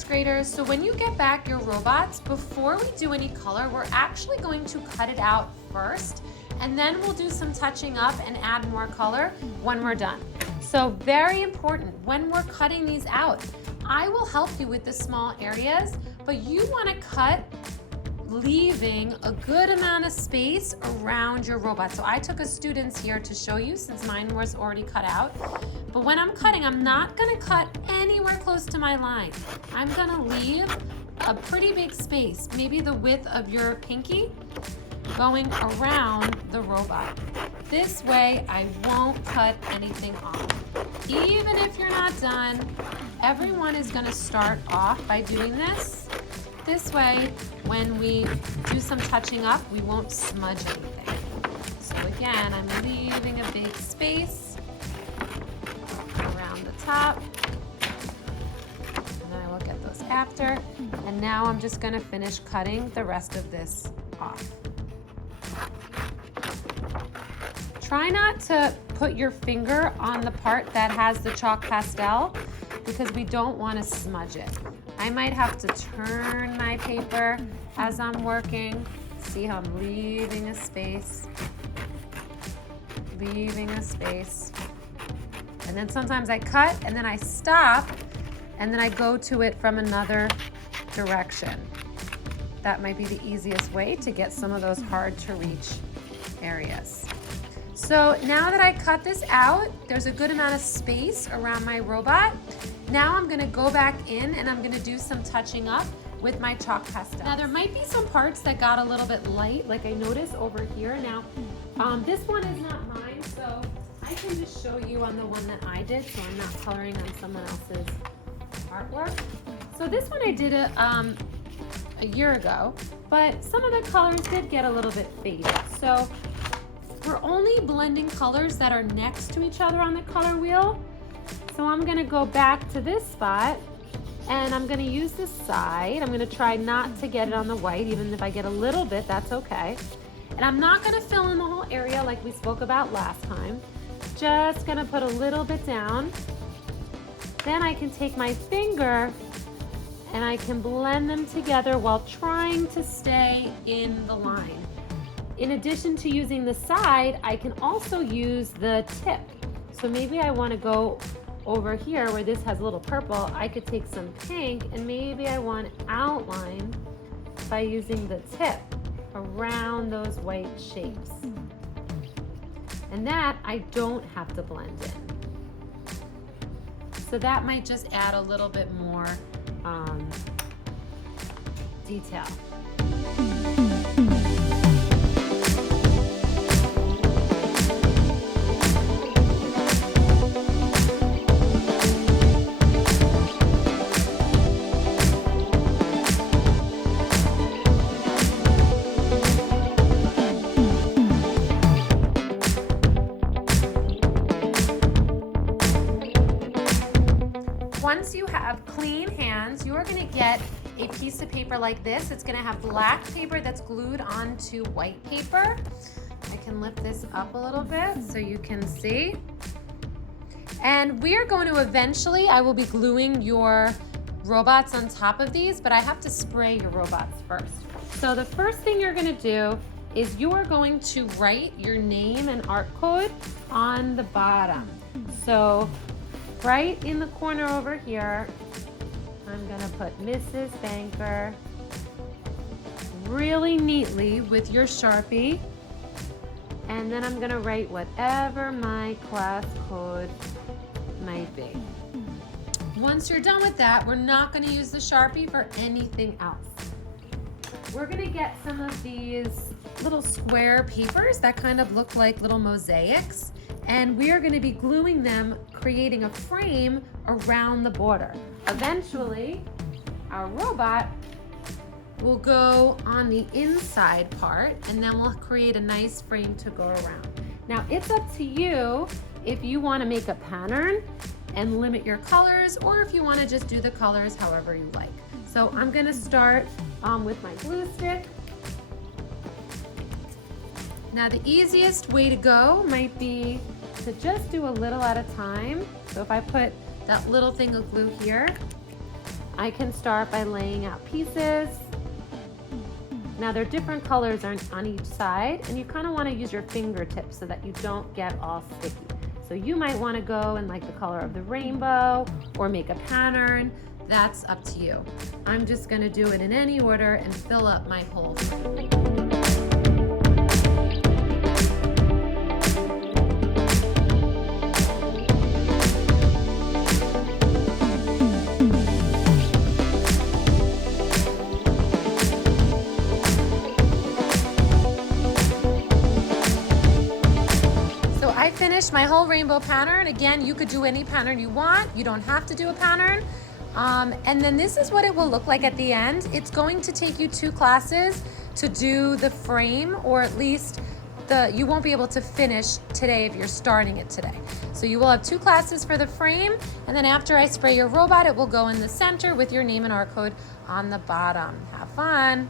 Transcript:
first graders, so when you get back your robots, before we do any color, we're actually going to cut it out first, and then we'll do some touching up and add more color when we're done. So very important, when we're cutting these out, I will help you with the small areas, but you want to cut leaving a good amount of space around your robot. So I took a student's here to show you since mine was already cut out. But when I'm cutting, I'm not gonna cut anywhere close to my line. I'm gonna leave a pretty big space, maybe the width of your pinky, going around the robot. This way, I won't cut anything off. Even if you're not done, everyone is gonna start off by doing this. This way, when we do some touching up, we won't smudge anything. So again, I'm leaving a big space around the top. And then I will get those after. And now I'm just gonna finish cutting the rest of this off. Try not to put your finger on the part that has the chalk pastel because we don't want to smudge it. I might have to turn my paper as I'm working. See how I'm leaving a space, And then sometimes I cut and then I stop and then I go to it from another direction. That might be the easiest way to get some of those hard to reach areas. So now that I cut this out, there's a good amount of space around my robot. Now I'm gonna go back in and I'm gonna do some touching up with my chalk pastel. Now there might be some parts that got a little bit light, like I noticed over here. Now, this one is not mine, so I can just show you on the one that I did, so I'm not coloring on someone else's artwork. So this one I did a year ago, but some of the colors did get a little bit faded. So we're only blending colors that are next to each other on the color wheel. So I'm gonna go back to this spot and I'm gonna use this side. I'm gonna try not to get it on the white, even if I get a little bit, that's okay. And I'm not gonna fill in the whole area like we spoke about last time. Just gonna put a little bit down. Then I can take my finger and I can blend them together while trying to stay in the line. In addition to using the side, I can also use the tip. So maybe I want to go over here where this has a little purple. I could take some pink and maybe I want to outline by using the tip around those white shapes. And that I don't have to blend in. So that might just add a little bit more detail. Once you have clean hands, you are going to get a piece of paper like this. It's going to have black paper that's glued onto white paper. I can lift this up a little bit so you can see. And we are going to eventually, I will be gluing your robots on top of these, but I have to spray your robots first. So the first thing you're going to do is you are going to write your name and art code on the bottom. So right in the corner over here, I'm gonna put Mrs. Banker really neatly with your Sharpie. And then I'm gonna write whatever my class code might be. Once you're done with that, we're not gonna use the Sharpie for anything else. We're gonna get some of these little square papers that kind of look like little mosaics. And we are going to be gluing them, creating a frame around the border. Eventually, our robot will go on the inside part, and then we'll create a nice frame to go around. Now, it's up to you if you want to make a pattern and limit your colors, or if you want to just do the colors however you like. So I'm going to start with my glue stick. Now, the easiest way to go might be to just do a little at a time. So if I put that little thing of glue here, I can start by laying out pieces. Now there are different colors on each side, and you kind of want to use your fingertips so that you don't get all sticky. So you might want to go in like the color of the rainbow or make a pattern. That's up to you. I'm just going to do it in any order and fill up my whole frame. I finished my whole rainbow pattern. Again, you could do any pattern you want. You don't have to do a pattern. And then this is what it will look like at the end. It's going to take you 2 classes to do the frame, or at least you won't be able to finish today if you're starting it today. So you will have 2 classes for the frame, and then after I spray your robot, it will go in the center with your name and R code on the bottom. Have fun.